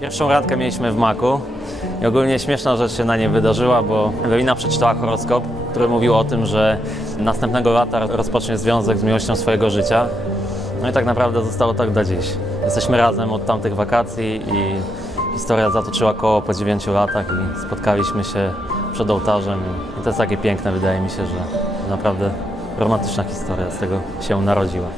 Pierwszą randkę mieliśmy w Maku i ogólnie śmieszna rzecz się na niej wydarzyła, bo Ewelina przeczytała horoskop, który mówił o tym, że następnego lata rozpocznie związek z miłością swojego życia. No i tak naprawdę zostało tak do dziś. Jesteśmy razem od tamtych wakacji i historia zatoczyła koło po 9 latach i spotkaliśmy się przed ołtarzem i to jest takie piękne, wydaje mi się, że naprawdę romantyczna historia z tego się narodziła.